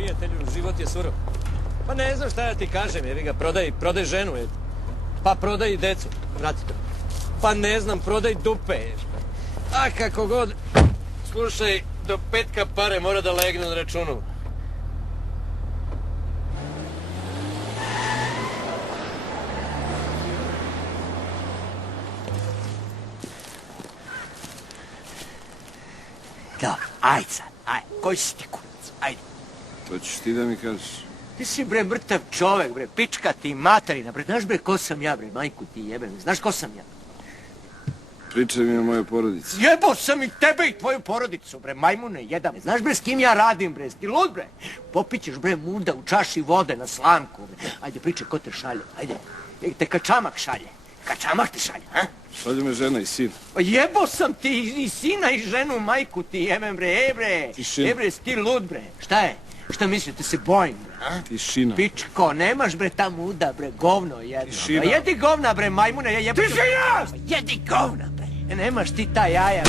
prijatelju, život je surov. Pa ne znam šta ja ti kažem, jebi ga, prodaj ženu, pa prodaj i decu, vrati to. Pa ne znam, prodaj dupe, a kako god, slušaj, do petka pare mora da legne na računu. Dobro, ajde sad, ajde, koji si ti kurac, ajde. To ćeš ti da mi kažeš. Ti si, bre, mrtav čovek, bre, pička ti materina, bre, znaš, bre, ko sam ja, bre, majku ti jebem, znaš ko sam ja? Pričaj mi o mojoj porodici. Jebo sam i tebe i tvoju porodicu, bre, majmune jedan. Znaš, bre, s kim ja radim, bre, ti lud, bre? Popićeš, bre, muda u čaši vode na slamku, bre. Ajde, pričaj, ko te šalje, ajde. Te kačamak šalje. Kačamak te šalje, a? Šalje me žena i sin. Pa jebo sam ti i sina i ženu, majku ti jebem, bre, bre. Tišina. Bre, si ti lud, bre. Šta je? Šta misliš, ti se bojim, bre, a? Tišina. Pičko, nemaš, bre, ta muda, bre, govno jedno. Tišina. Pa jedi govna, bre, majmune, jebo... Tišina! Jedi govna, bre. Nemaš ti ta jaja.